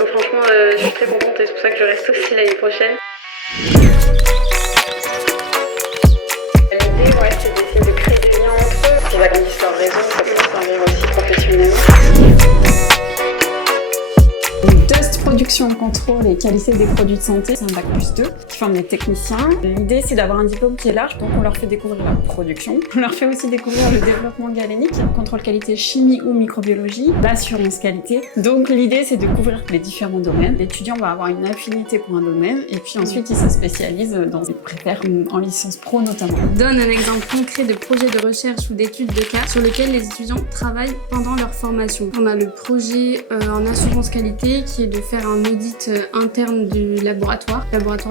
Donc franchement, je suis très contente et c'est pour ça que je reste aussi l'année prochaine. L'idée, ouais, c'est d'essayer de créer des liens entre eux. Ils agrandissent leur réseau, ça peut leur servir aussi professionnellement. Test, production, contrôle et qualité des produits de santé, c'est un bac+2 qui forme des techniciens. L'idée, c'est d'avoir un diplôme qui est large, donc on leur fait découvrir la production. On leur fait aussi découvrir le développement galénique, contrôle qualité chimie ou microbiologie, l'assurance qualité. Donc l'idée, c'est de couvrir les différents domaines. L'étudiant va avoir une affinité pour un domaine et puis ensuite il se spécialise dans des préfères en licence pro notamment. Donne un exemple concret de projet de recherche ou d'études de cas sur lequel les étudiants travaillent pendant leur formation. On a le projet en assurance qualité qui est de faire un audit interne du laboratoire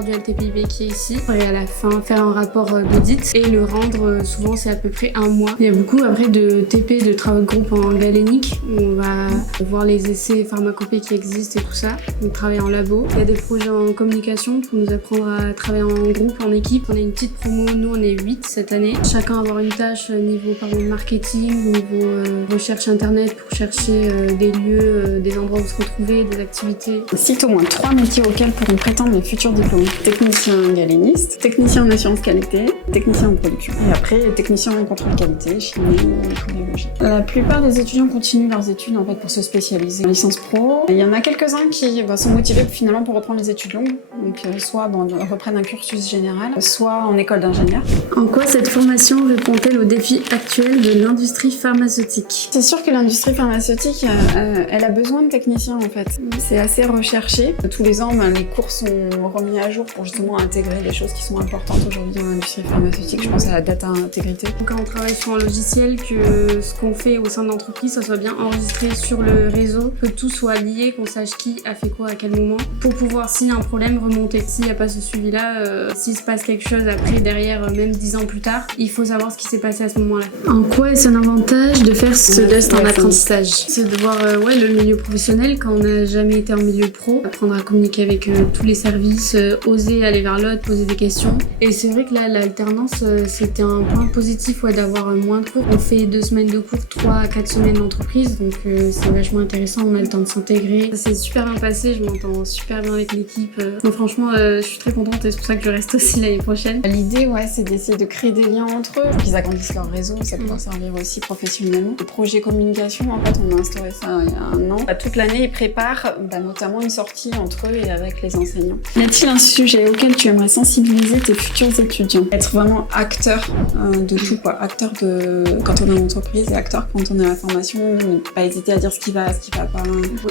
du LTPIB qui est ici, et à la fin faire un rapport d'audit et le rendre, souvent c'est à peu près 1 mois. Il y a beaucoup après de TP, de travaux de groupe en galénique, on va voir les essais pharmacopées qui existent et tout ça, on travaille en labo. Il y a des projets en communication pour nous apprendre à travailler en groupe, en équipe. On a une petite promo, nous on est 8 cette année, chacun avoir une tâche niveau par exemple marketing, niveau recherche internet pour chercher des lieux, des endroits où se retrouver, des activités. Cite au moins 3 métiers auxquels pourront prétendre les futurs diplômés. Technicien galéniste, technicien en assurance qualité, technicien en production. Et après, technicien en contrôle qualité, chimie ou microbiologie. La plupart des étudiants continuent leurs études en fait pour se spécialiser en licence pro. Il y en a quelques-uns qui sont motivés finalement pour reprendre les études longues, donc soit reprennent un cursus général, soit en école d'ingénieur. En quoi cette formation répond-elle aux défis actuels de l'industrie pharmaceutique? C'est sûr que l'industrie pharmaceutique, elle a besoin de techniciens en fait. C'est assez recherché. Tous les ans, les cours sont remis à jour pour justement intégrer des choses qui sont importantes aujourd'hui dans l'industrie pharmaceutique. Je pense à la data intégrité. Quand on travaille sur un logiciel, que ce qu'on fait au sein de l'entreprise, ça soit bien enregistré sur le réseau, que tout soit lié, qu'on sache qui a fait quoi à quel moment, pour pouvoir, s'il y a un problème, remonter. S'il n'y a pas ce suivi-là, s'il se passe quelque chose après, derrière, même 10 ans plus tard, il faut savoir ce qui s'est passé à ce moment-là. En quoi est-ce un avantage de faire ce test en apprentissage? C'est de voir le milieu professionnel quand on n'a jamais été en milieu pro, apprendre à communiquer avec tous les services, oser aller vers l'autre, poser des questions. Et c'est vrai que là, l'alternance, c'était un point positif d'avoir moins de cours. On fait 2 semaines de cours, 3 à 4 semaines d'entreprise, donc c'est vachement intéressant, on a le temps de s'intégrer. Ça s'est super bien passé, je m'entends super bien avec l'équipe. Donc franchement, je suis très contente et c'est pour ça que je reste aussi l'année prochaine. L'idée, c'est d'essayer de créer des liens entre eux, qu'ils agrandissent leur réseau, ça peut leur servir aussi professionnellement. Le projet communication, en fait, on a instauré ça il y a 1 an. Toute l'année, ils préparent notamment une sortie entre eux et avec les enseignants. Y a-t-il un sujet auquel tu aimerais sensibiliser tes futurs étudiants? Être vraiment acteur de tout, quoi. Acteur quand on est en entreprise et acteur quand on est à la formation, ne pas hésiter à dire ce qui va pas.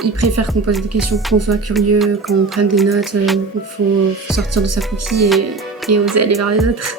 Ils préfèrent qu'on pose des questions, qu'on soit curieux, qu'on prenne des notes. Il faut sortir de sa coquille et oser aller vers les autres.